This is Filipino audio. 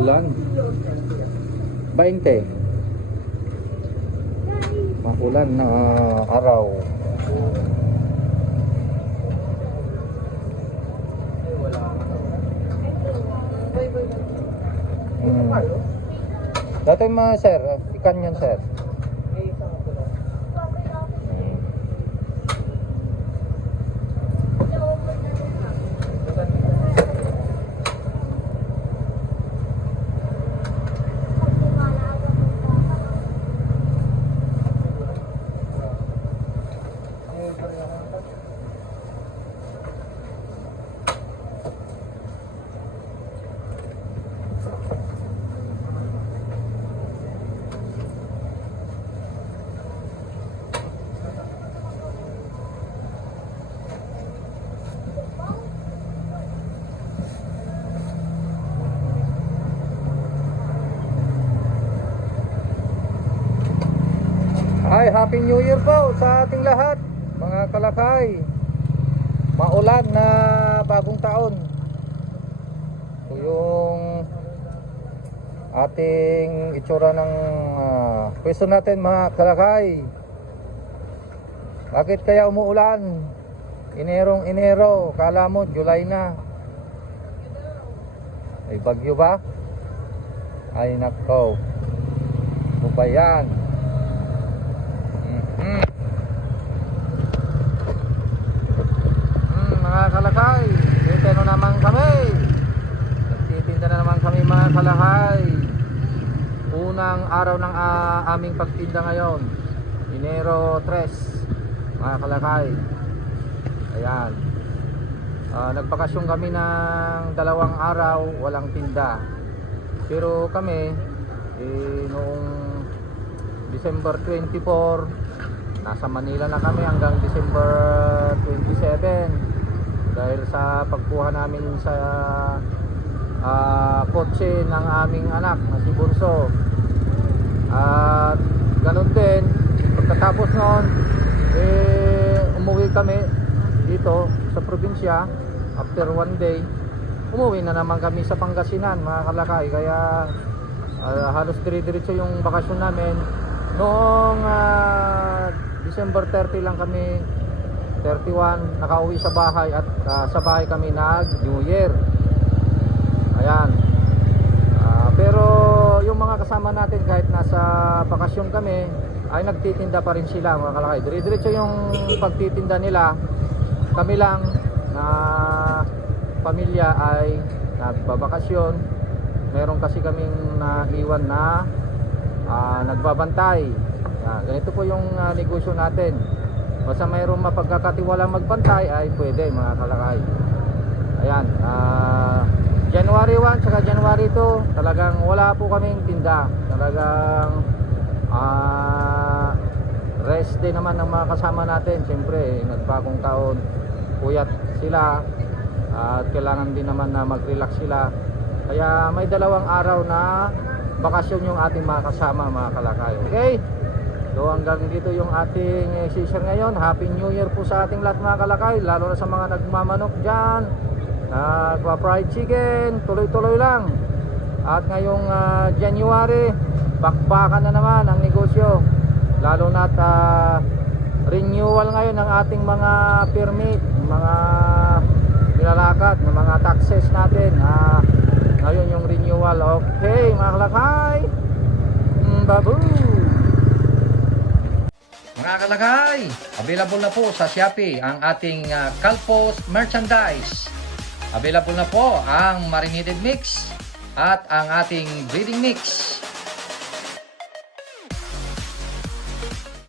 Maulan. 20. Maulan na araw. Dati mga sir, ikan yan sir. Hi, Happy New Year po sa ating lahat, mga kalakay. Maulan na bagong taon. Ito yung ating itsura ng pwesto natin, mga kalakay. Bakit kaya umuulan? Enero, kala mo July na. May bagyo ba? Ay nako, ano ba yan? Mga kalakay, dito na naman kami. Nagtitinda na naman kami, mga kalakay. Unang araw ng aming pagtinda ngayon, Enero 3, mga kalakay. Ayan, nagpakasyon kami ng 2 araw, walang tinda. Pero kami noong December 24, nasa Manila na kami hanggang December 27 dahil sa pagkuha namin sa kotse ng aming anak na si Bunso. At ganun din, pagkatapos noon umuwi kami dito sa probinsya. After 1 day, umuwi na naman kami sa Pangasinan, mga kalakay. Kaya halos dire-diretso yung bakasyon namin. Noong December 30 lang kami, 31, nakauwi sa bahay at sa bahay kami nag-New Year. Ayan. Pero yung mga kasama natin kahit nasa bakasyon kami ay nagtitinda pa rin sila, mga kalakay. Dire-diretso yung pagtitinda nila. Kami lang na pamilya ay nagbabakasyon. Meron kasi kaming naiwan na nagbabantay. Yan, ganito po yung negosyo natin. Basta mayroong mapagkakatiwalang magbantay ay pwede, mga kalakay. Ayan, January 1 saka January 2 talagang wala po kaming tinda. Talagang rest day naman ng mga kasama natin. Siyempre nagbagong taon, puyat sila at kailangan din naman na mag-relax sila. Kaya may 2 araw na bakasyon yung ating mga kasama, mga kalakay. Okay? So hanggang dito yung ating session ngayon. Happy New Year po sa ating lahat, mga kalakay. Lalo na sa mga nagmamanok dyan, nagpa-fried chicken, tuloy-tuloy lang. At ngayong January, bakbakan na naman ang negosyo. Lalo na renewal ngayon ng ating mga permit, mga nilalakad, ng mga taxes natin. Ngayon yung renewal. Okay, mga kalakay. Babu! Mga kalakay, available na po sa Shopee ang ating Calpos merchandise. Available na po ang marinated mix at ang ating breeding mix.